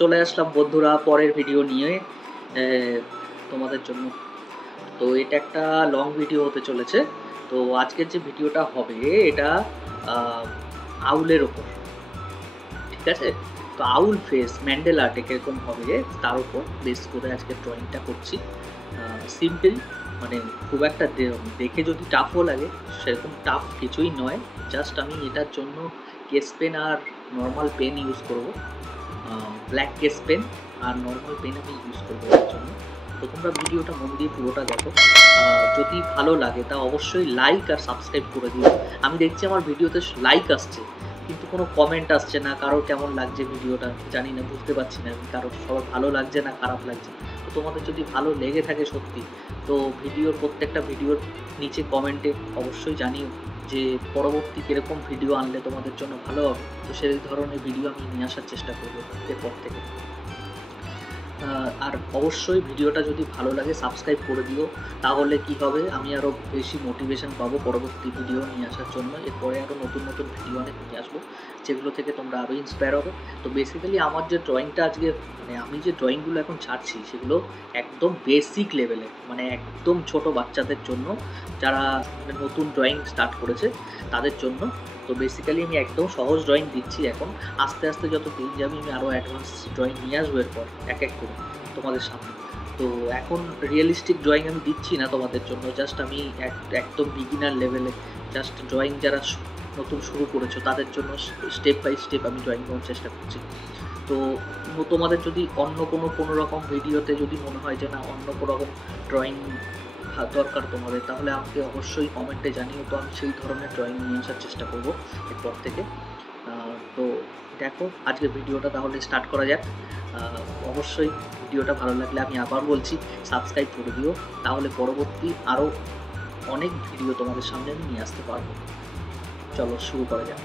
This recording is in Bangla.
চলে আসলাম বন্ধুরা পরের ভিডিও নিয়ে তোমাদের জন্য। তো এটা একটা লং ভিডিও হতে চলেছে। তো আজকের যে ভিডিওটা হবে এটা আউলের ওপর, ঠিক আছে? তো আউল ফেস ম্যান্ডেল আর্টে কীরকম হবে তার উপর বেস করে আজকে ড্রয়িংটা করছি। সিম্পল, মানে খুব একটা দেখে যদি টাফও লাগে সেরকম টাফ কিছুই নয়। জাস্ট আমি এটার জন্য কেস পেন আর নর্মাল পেন ইউজ করব, ব্ল্যাক কেস পেন আর নর্মাল পেন আমি ইউজ করবো এর জন্য। তো তোমরা ভিডিওটা মন দিয়ে পুরোটা দেখো, যদি ভালো লাগে তা অবশ্যই লাইক আর সাবস্ক্রাইব করে দিও। আমি দেখছি আমার ভিডিওতে লাইক আসছে কিন্তু কোনো কমেন্ট আসছে না, কারোর কেমন লাগছে ভিডিওটা জানি না, বুঝতে পারছি না আমি কারোর সবার ভালো লাগছে না খারাপ লাগছে। তো তোমাদের যদি ভালো লেগে থাকে সত্যি, তো প্রত্যেকটা ভিডিওর নিচে কমেন্টে অবশ্যই জানিও যে পরবর্তী কীরকম ভিডিও আনলে তোমাদের জন্য ভালো হবে। তো সেই ধরনের ভিডিও আমি নিয়ে আসার চেষ্টা করবো এরপর থেকে। আর অবশ্যই ভিডিওটা যদি ভালো লাগে সাবস্ক্রাইব করে দিও, তাহলে কি হবে আমি আরও বেশি মোটিভেশন পাবো পরবর্তী ভিডিও নিয়ে আসার জন্য। এরপরে আরও নতুন নতুন ভিডিও অনেক নিয়ে আসবো যেগুলো থেকে তোমরা আরও ইন্সপায়ার হবে। তো বেসিক্যালি আমার যে ড্রয়িংটা আজকে, মানে আমি যে ড্রয়িংগুলো এখন ছাড়ছি সেগুলো একদম বেসিক লেভেলের, মানে একদম ছোট বাচ্চাদের জন্য, যারা নতুন ড্রয়িং স্টার্ট করেছে তাদের জন্য। তো বেসিক্যালি আমি একদম সহজ ড্রয়িং দিচ্ছি এখন। আস্তে আস্তে যত দিন যাবে আমি আরও অ্যাডভান্স ড্রয়িং নিয়ে আসবো এরপর এক এক করে তোমাদের সামনে। তো এখন রিয়েলিস্টিক ড্রয়িং আমি দিচ্ছি না তোমাদের জন্য, জাস্ট আমি একদম বিগিনার লেভেলে জাস্ট ড্রয়িং যারা নতুন শুরু করেছো তাদের জন্য স্টেপ বাই স্টেপ আমি ড্রয়িং করার চেষ্টা করছি। তো তোমাদের যদি অন্য কোনো রকম ভিডিওতে যদি মনে হয় যে না অন্য কোনো রকম ড্রয়িং দরকার তোমাদের, তাহলে আমাকে অবশ্যই কমেন্টে জানিও। তো আমি সেই ধরনের ড্রয়িং নিয়ে আসার চেষ্টা করবো এরপর থেকে। তো দেখো আজকে ভিডিওটা তাহলে স্টার্ট করা যাক। অবশ্যই ভিডিওটা ভালো লাগলে আমি আবার বলছি সাবস্ক্রাইব করে দিও, তাহলে পরবর্তী আরও অনেক ভিডিও তোমাদের সামনে আমি নিয়ে আসতে পারবো। চলো শুরু করা যাক।